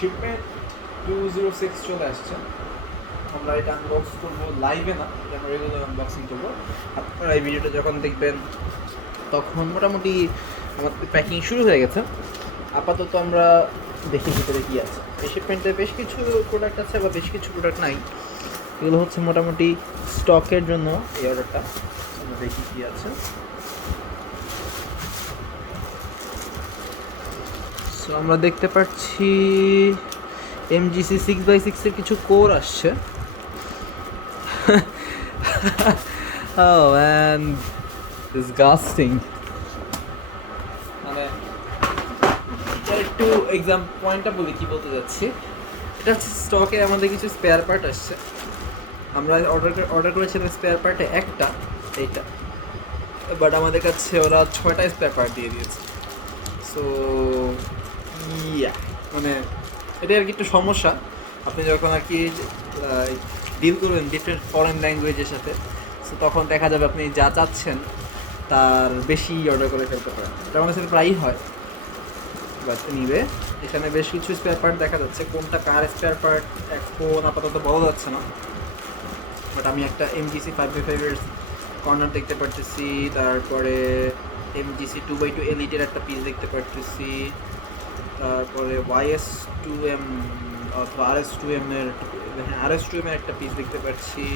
Shipment 206 চলে আসছে। আমরা এটা আনবক্স করবো লাইভে না, এটা আমরা রেগুলার আনবক্সিং করবো। আপনারা এই ভিডিওটা যখন দেখবেন তখন মোটামুটি আমার প্যাকিং শুরু হয়ে গেছে। আপাতত আমরা দেখি ভিতরে কী আছে। এই শিপমেন্টে বেশ কিছু প্রোডাক্ট আছে, বা বেশ কিছু প্রোডাক্ট নাই। এগুলো হচ্ছে মোটামুটি স্টকের জন্য এই অর্ডারটা। আমরা দেখি কী আছে। সো আমরা দেখতে পাচ্ছি MGC 6x6 এর কিছু কোর আসছে। Oh man, disgusting. মানে এটা একটু এক্সাম পয়েন্টটা বলি কি বলতে যাচ্ছি। এটা হচ্ছে স্টকে আমাদের কিছু স্পেয়ার পার্ট আসছে। আমরা অর্ডার করেছিলাম স্পেয়ার পার্টে একটা, এইটা, বাট আমাদের কাছে ওরা 6টা স্পেয়ার পার্ট দিয়ে দিয়েছে। সো ইয়া, মানে এটা আর কি একটু সমস্যা। আপনি যখন আর কি ডিল করবেন ডিফারেন্ট ফরেন ল্যাঙ্গুয়েজের সাথে, সো তখন দেখা যাবে আপনি যা চাচ্ছেন তার বেশি অর্ডার করে ফেলতে পারেন। এটা আমাদের সাথে প্রায়ই হয়। বাট নিবে এখানে বেশ কিছু স্পেয়ার পার্ট দেখা যাচ্ছে। কোনটা কার স্পেয়ার পার্ট এখন আপাতত বলা যাচ্ছে না, বাট আমি একটা MGC 5x5 এর কর্নার দেখতে পারতেছি। তারপরে MGC 2x2 এলিটের একটা পিস দেখতে পারতেছি। তারপরে YS2M অথবা RS2M এর, হ্যাঁ RS2M এর একটা পিস দেখতে পাচ্ছি।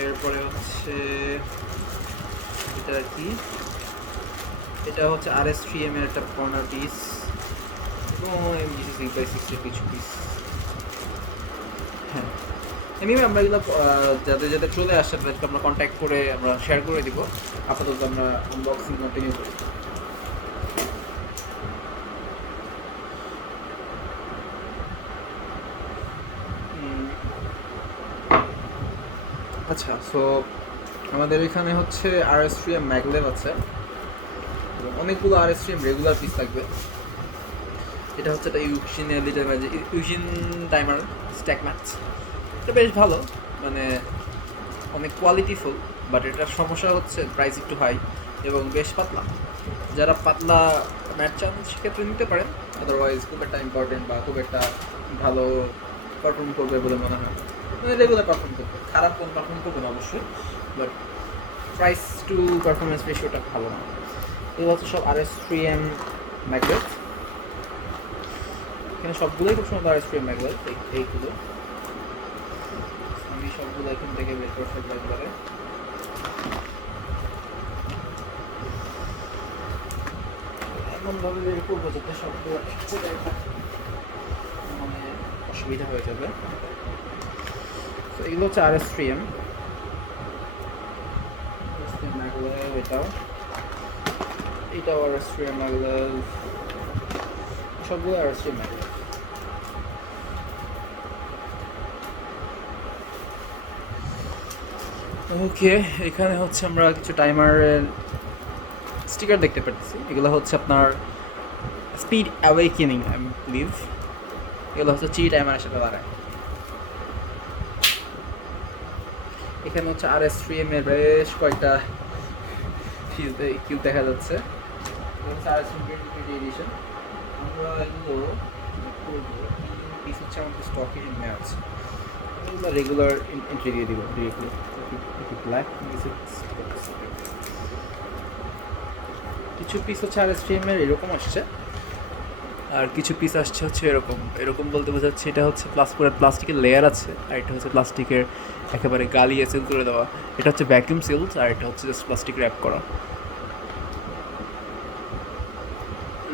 এরপরে হচ্ছে এটা কি, এটা হচ্ছে RS3M এর একটা কর্নার পিস এবং MGC 6x6 এর কিছু পিস। হ্যাঁ এমনি আমরা এগুলো যাদের যাদের চলে আসে তাদেরকে আমরা কন্ট্যাক্ট করে আমরা শেয়ার করে দিব। আপাতত আমরা আনবক্সিং কন্টিনিউ করি। আচ্ছা, সো আমাদের এখানে হচ্ছে RS3M ম্যাগলেভ আছে এবং অনেকগুলো RS3M রেগুলার পিস থাকবে। এটা হচ্ছে একটা ইউশিন টাইমার স্ট্যাক ম্যাচ। এটা বেশ ভালো, মানে অনেক কোয়ালিটিফুল, বাট এটার সমস্যা হচ্ছে প্রাইস একটু হাই এবং বেশ পাতলা। যারা পাতলা ম্যাচ চান সেক্ষেত্রে নিতে পারেন, আদারওয়াইজ খুব একটা ইম্পর্টেন্ট বা খুব একটা ভালো পারফর্ম করবে বলে মনে হয়, মানে রেগুলার পারফর্ম করবে, খারাপ কোন পারফর্ম করবে না অবশ্যই, বাট প্রাইস টু পারফরমেন্স রেশিওটা ভালো না। এগুলো হচ্ছে সব RS3M ম্যাগলেভ। এখানে সবগুলোই খুব সুন্দর RS3M ম্যাগলেভ। এইগুলো আমি সবগুলো এখান থেকে বের করে ফেলবো একবারে। এমনভাবে বের করবো যাতে সবগুলো মানে অসুবিধা হয়ে যাবে। তো এগুলো হচ্ছে RS3M ম্যাগলেভ। এটাও RS3M ম্যাগলেভ, সবগুলো RS3M ম্যাগলেভ। ওকে, এখানে হচ্ছে আমরা কিছু টাইমারের স্টিকার দেখতে পাচ্ছি। এগুলো হচ্ছে আপনার স্পিড অ্যাওয়েকেনিং আই বিলিভ। এগুলো হচ্ছে টাইমারের সাথে লাগায়। এখানে হচ্ছে RS3M এর বেশ কয়েকটা কিউব দেখা যাচ্ছে। হচ্ছে RS3M এডিশন। আমরা এগুলো পিস হচ্ছে আমাদের স্টকে এনে আছে। এগুলো রেগুলার এন্ট্রি দিয়ে দিব ডিরেক্টলি। ব্ল্যাক কিছু পিস হচ্ছে RS3M এর এরকম আসছে, আর কিছু পিস আসছে হচ্ছে এরকম। এরকম বলতে বোঝাচ্ছে এটা হচ্ছে প্লাস্টিকের লেয়ার আছে, আর এটা হচ্ছে প্লাস্টিকের একেবারে গালিয়ে সিল করে দেওয়া। এটা হচ্ছে ভ্যাকিউম সিলড, আর এটা হচ্ছে জাস্ট প্লাস্টিক র্যাপ করা।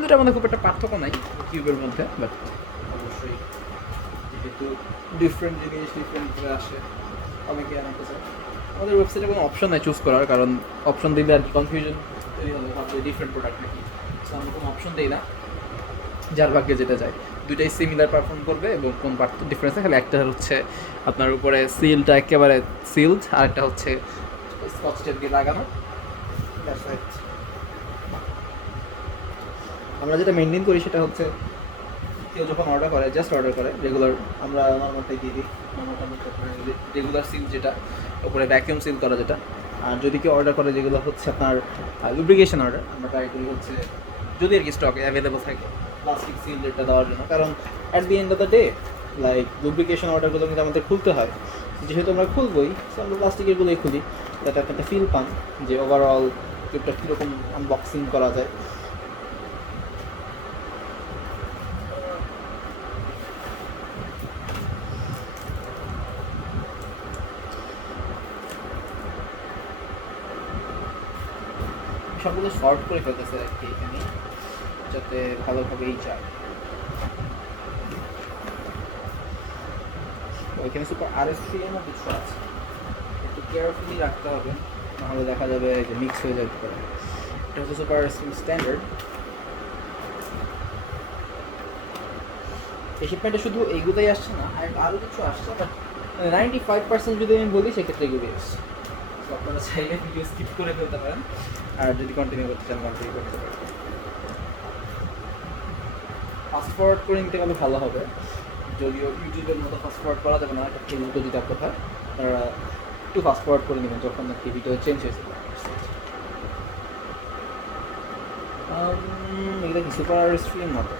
এটার মধ্যে খুব একটা পার্থক্য নাই কিউবের মধ্যে, বাট অবশ্যই যেহেতু ডিফারেন্ট জিনিস ডিফারেন্টভাবে আসে, অনেকে আনতে চায়। আমাদের ওয়েবসাইটে কোনো অপশন নাই চুজ করার, কারণ অপশন দিলে আর কি কনফিউশন তৈরি হবে, ভাববে ডিফারেন্ট প্রোডাক্ট নাকি। সো আমরা কোনো অপশন দিই না, যার ভাগ্যে যেটা যায়। দুইটাই সিমিলার পারফর্ম করবে এবং কোন পার্থক্য ডিফারেন্স খালি একটা হচ্ছে আপনার উপরে সিলটা একেবারে সিলড, আর একটা হচ্ছে স্কচ টেপ দিয়ে লাগানো। আমরা যেটা মেনটেন করি সেটা হচ্ছে কেউ যখন অর্ডার করে জাস্ট অর্ডার করে রেগুলার, আমরা নর্মালটাই দিয়ে দিই। রেগুলার সিল যেটা উপরে ভ্যাকিউম সিল করা যেটা। আর যদি কেউ অর্ডার করে যেগুলো হচ্ছে আপনার লুব্রিকেশন অর্ডার, আমরা ট্রাই করি হচ্ছে যদি আর কি স্টকে অ্যাভেলেবল থাকে প্লাস্টিক সিল এটা দেওয়ার জন্য, কারণ at the end of the day like lubrication অর্ডারগুলো কিন্তু আমাদের খুলতে হয়, যেহেতু আমরা খুলবই সো আমরা প্লাস্টিকেরগুলোই খুলি, যাতে আপনি একটা ফিল পান যে ওভারঅল টিপটা কীরকম আনবক্সিং করা যায়। সবগুলো শর্ট করে ফেলতেছে আর কি এখানে, যাতে ভালোভাবেই যায়। ওইখানে সুপার RS3 এর কিছু আছে, একটু কেয়ারফুলি রাখতে হবে, নাহলে দেখা যাবে যে মিক্স হয়ে যেতে পারে। এটা হচ্ছে সুপার স্ট্যান্ডার্ড। এই শিপমেন্টে শুধু এইগুলোই আসছে না, আরও কিছু আসছে, বাট 95% যদি আমি বলি সেক্ষেত্রে এগুলোই আসছে। তো আপনারা চাইলে ভিডিও স্কিপ করে ফেলতে পারেন, আর যদি কন্টিনিউ করতে চান কন্টিনিউ করতে পারেন। ফাস্ট ফরওয়ার্ড করে নিতে গেলে ভালো হবে, যদিও ইউটিউবের মতো ফাস্ট ফরওয়ার্ড করা যাবে না, একটা ফেসবুকে যদি আপলোড হয় তারা একটু ফাস্ট ফরওয়ার্ড করে নেবেন যখন নাকি ভিডিও চেঞ্জ হয়েছে। এটা কি সুপার RS3 এর মতো?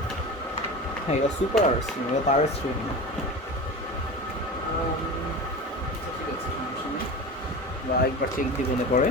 হ্যাঁ, এটা সুপার RS3, এটা তো RS3 না। ঠিক আছে, সমস্যা নেই, বা একবার চেক দিব মনে পড়ে।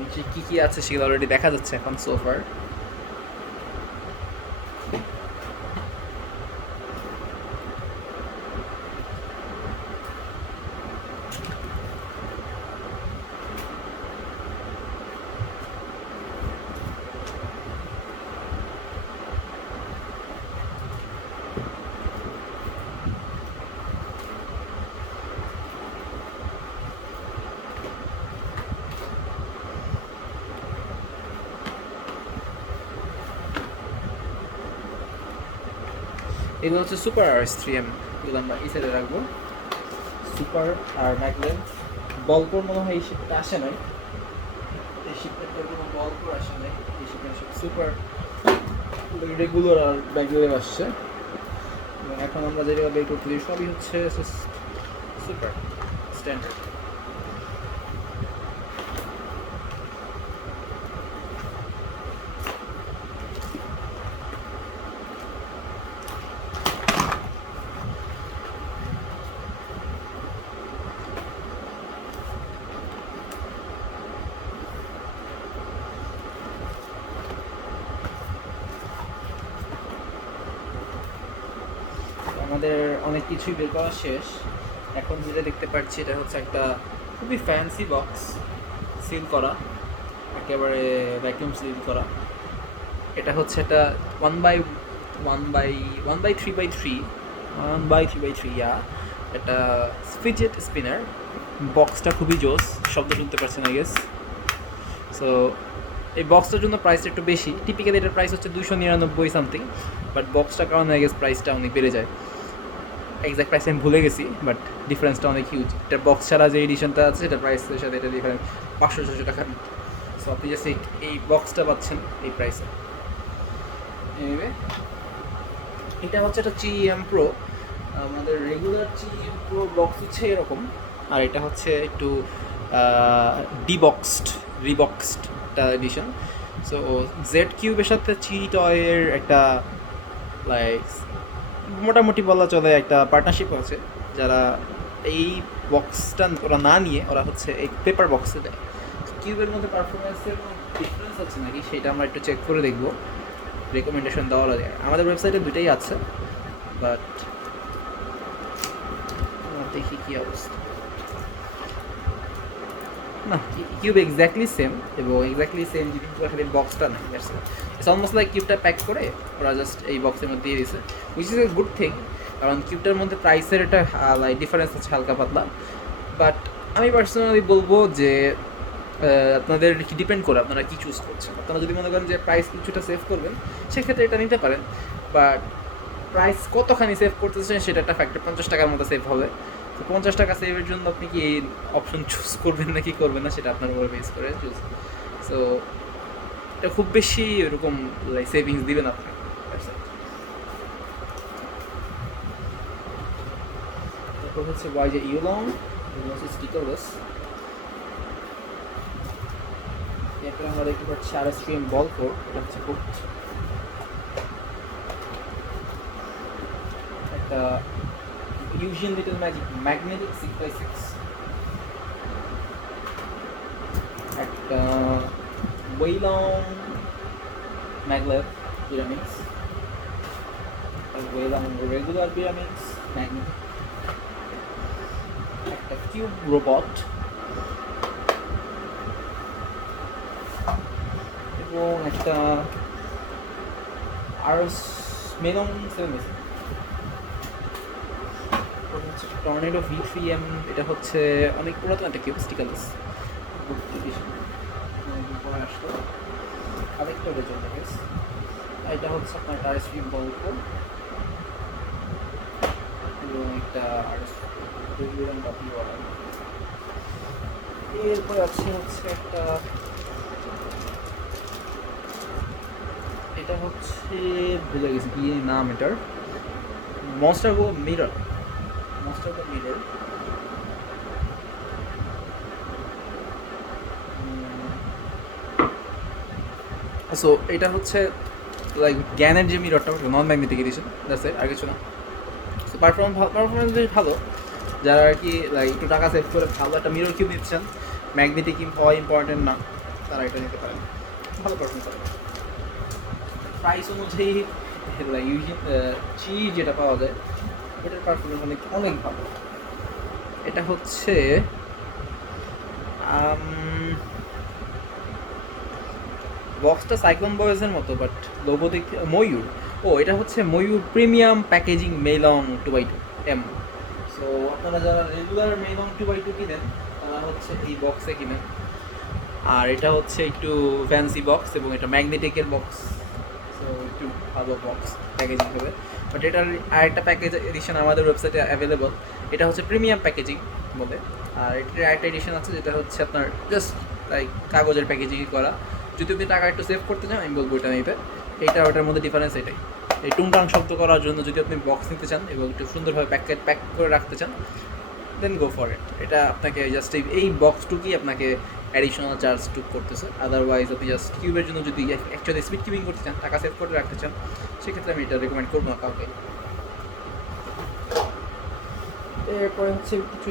নিচে কী কী আছে সেগুলো অলরেডি দেখা যাচ্ছে এখন সোফার। এগুলো হচ্ছে সুপার RS3M, এগুলো আমরা এই সাইডে রাখবো। সুপার আর ম্যাগলেন বলকোর মনে হয় এই শিপটা আসে নাই, এই শিপটার কোনো বলকোর আসে নাই, এই শিপটা সুপার রেগুলার আর ম্যাগলেন আসছে। এবং এখন আমরা যেগুলো বের করতেছি সবই হচ্ছে সুপার স্ট্যান্ডার্ড। আমাদের অনেক কিছুই বের করা শেষ। এখন যেটা দেখতে পাচ্ছি এটা হচ্ছে একটা খুবই ফ্যান্সি বক্স, সিল করা, একেবারে ভ্যাকুয়াম সিল করা। এটা হচ্ছে একটা 1/3x3 ইয়া, এটা ফিজেট স্পিনার। বক্সটা খুবই জোস, শব্দ শুনতে পাচ্ছেন আই গেস। সো এই বক্সটার জন্য প্রাইসটা একটু বেশি, টিপিক্যালি এটার প্রাইস হচ্ছে 299 সামথিং, বাট বক্সটার কারণে আই গেস প্রাইসটা অনেক বেড়ে যায়। এক্সাক্ট প্রাইস আমি ভুলে গেছি, বাট ডিফারেন্সটা অনেক হিউজ। এটা বক্স ছাড়া যে এডিশনটা আছে সেটা প্রাইসের সাথে এটা ডিফারেন্স 500-600 টাকার। সো আপনি জাস্ট এই বক্সটা পাচ্ছেন এই প্রাইসে। এনিওয়ে, এটা হচ্ছে একটা GM Pro, আমাদের রেগুলার GM Pro বক্স হচ্ছে এরকম, আর এটা হচ্ছে একটু রিবক্সড একটা এডিশন। সো জেড কিউবের সাথে টয়ের একটা লাইক মোটামুটি বলা চলে একটা পার্টনারশিপ আছে, যারা এই বক্সটা ওরা না নিয়ে ওরা হচ্ছে এই পেপার বক্সে দেয়। কিউবের মধ্যে পারফরমেন্সের কোনো ডিফারেন্স আছে নাকি সেটা আমরা একটু চেক করে দেখবো, রেকমেন্ডেশন দেওয়া যায়। আমাদের ওয়েবসাইটে দুটাই আছে, বাট কী অবস্থা, না কিউব এক্স্যাক্টলি সেম, এবং এক্স্যাক্টলি সেম জিনিসগুলো খালি বক্সটা নেই, ইটস অলমোস্ট লাইক কিউবটা প্যাক করে ওরা জাস্ট এই বক্সের মধ্যে দিয়ে দিয়েছে, which is a good thing, কারণ কিউবটার মধ্যে প্রাইসের একটা লাইক ডিফারেন্স আছে হালকা পাতলা। বাট আমি পার্সোনালি বলবো যে আপনাদের কি ডিপেন্ড করে আপনারা কী চুজ করছেন। আপনারা যদি মনে করেন যে প্রাইস কিছুটা সেভ করবেন, সেক্ষেত্রে এটা নিতে পারেন, বাট প্রাইস কতখানি সেভ করতেছেন সেটা একটা ফ্যাক্টর। 50 টাকার মতো সেভ হবে, তো 50 টাকা সেভের জন্য আপনি কি এই অপশন চুজ করবেন না কি করবেন না সেটা আপনার উপর বেস করে চুজ। সো এটা খুব বেশি এরকম লাইক সেভিংস দিবেন আপনার। তারপর হচ্ছে ওয়াই যে ইউলং, এগুলো হচ্ছে স্টিকারলেস। এরপরে আমরা দেখতে পাচ্ছি আর স্ট্রিম বল কোড, এটা হচ্ছে খুব একটা ইউজিয়ান লিটল ম্যাজিক ম্যাগনেটিক 6x6, একটা ওয়েলং ম্যাগলেভ পিরামিডস, ওয়েলং রেগুলার পিরামিডস ম্যাগনেটিক, একটা কিউব রোবট, এবং একটা আরস মেলং 7 টর্নেডো V3M। এটা হচ্ছে অনেক পুরাতন একটা কিউব, স্টিকারলেস, আসতো কালেক্টরের জন্য। এটা হচ্ছে আপনার টারেস্ট্রিম বল্প, এবং একটা এরপরে আছে হচ্ছে একটা, এটা হচ্ছে ভুলে গেছি কি নাম এটার, monster go mirror, monster go mirror. So এটা হচ্ছে লাইক জ্ঞানের যে মিররটা, non magnetic edition, that's it, আর কিছু না। সো পারফরমেন্স বেশ ভালো, যারা আর কি লাইক একটু টাকা সেভ করে ভালো একটা মিরর কিউব নিচ্ছেন, ম্যাগনেটিক হওয়া ইম্পর্টেন্ট না, তারা এটা নিতে পারেন, ভালো পারফরমেন্স হবে। প্রাইস অনুযায়ী লাইক চিজ যেটা পাওয়া যায় ওটার পারফরমেন্স অনেক অনেক ভালো। এটা হচ্ছে বক্সটা সাইক্লোন বয়েজের মতো, বাট লোগো দেখতে ময়ূর। ও এটা হচ্ছে ময়ূর প্রিমিয়াম প্যাকেজিং মেলং 2x2M। সো আপনারা যারা রেগুলার মেলং 2x2 কিনেন তারা হচ্ছে এই বক্সে কিনেন, আর এটা হচ্ছে একটু ফ্যান্সি বক্স এবং এটা ম্যাগনেটিকের বক্স, সো একটু ভালো বক্স প্যাকেজিং হবে। বাট এটার আরেকটা প্যাকেজ এডিশন আমাদের ওয়েবসাইটে অ্যাভেলেবল, এটা হচ্ছে প্রিমিয়াম প্যাকেজিং বলে। আর এটার আরেকটা এডিশন আছে যেটা হচ্ছে আপনার জাস্ট লাইক কাগজের প্যাকেজিং করা। যদি আপনি টাকা একটু সেভ করতে চান আমি বলবো এটা নিতে। এইটা ওটার মধ্যে ডিফারেন্স এটাই, এই টুংটাং শব্দ করার জন্য যদি আপনি বক্স নিতে চান এবং একটু সুন্দরভাবে প্যাক করে রাখতে চান, দেন গো ফর ইট। এটা আপনাকে জাস্ট এই বক্সটুকুই আপনাকে অ্যাডিশনাল চার্জ টুক করতেছে। আদারওয়াইজ আপনি জাস্ট কিউবের জন্য যদি অ্যাকচুয়ালি স্পিড কিউবিং করতে চান, টাকা সেভ করে রাখতে চান, সেক্ষেত্রে আমি এটা রেকমেন্ড করবো না কাউকে। এরপরে হচ্ছে কিছু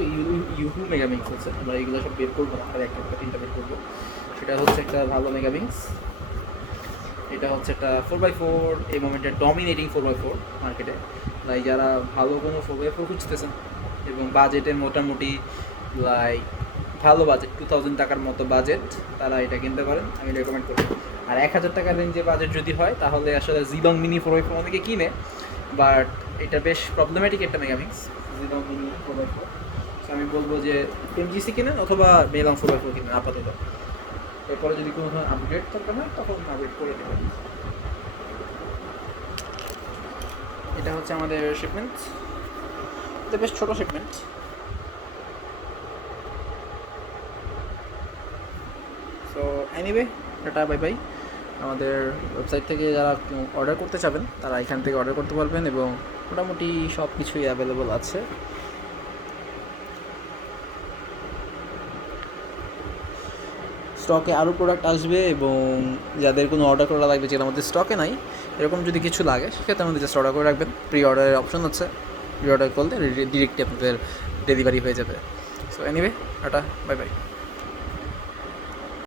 ইউহু মেগামিক্স হচ্ছে, আমরা এইগুলো সব বের করবো না, আর একটা 3টা বের করবো। সেটা হচ্ছে একটা ভালো মেগামিক্স, এটা হচ্ছে একটা 4x4, এই মোমেন্টে ডমিনেটিং 4x4 মার্কেটে। তাই যারা ভালো কোনো 4x4 খুঁজতেছেন এবং বাজেটে মোটামুটি লাইক ভালো বাজেট 2000 টাকার মতো বাজেট, তারা এটা কিনতে পারেন, আমি রেকমেন্ড করি। আর 1000 টাকার রেঞ্জে বাজেট যদি হয় তাহলে আসলে জিলং মিনি 4x4 অনেকে কিনে, বাট এটা বেশ প্রবলেমেটিক একটা মেগামিক্স জিলং মিনি 4x4। সো আমি বলবো যে MGC কিনেন অথবা মেলং 4x4 কিনেন আপাতত, এরপরে যদি কোনো ধরনের আপগ্রেড দরকার হয় তখন আপগ্রেড করে দেবেন। এটা হচ্ছে আমাদের শিপমেন্ট, এটা বেশ ছোটো shipment. So anyway, tata bye bye. আমাদের ওয়েবসাইট থেকে যারা অর্ডার করতে চাবেন তারা এখান থেকে অর্ডার করতে পারবেন, এবং মোটামুটি সব কিছুই অ্যাভেলেবল আছে। স্টকে আরও প্রোডাক্ট আসবে, এবং যাদের কোনো অর্ডার করা লাগবে যেটা আমাদের স্টকে নাই, এরকম যদি কিছু লাগে সেক্ষেত্রে আমাদের জাস্ট অর্ডার করে রাখবেন। প্রি অর্ডারের অপশন আছে, প্রি অর্ডার করলে ডিরেক্টলি আপনাদের ডেলিভারি হয়ে যাবে। So anyway, tata bye bye.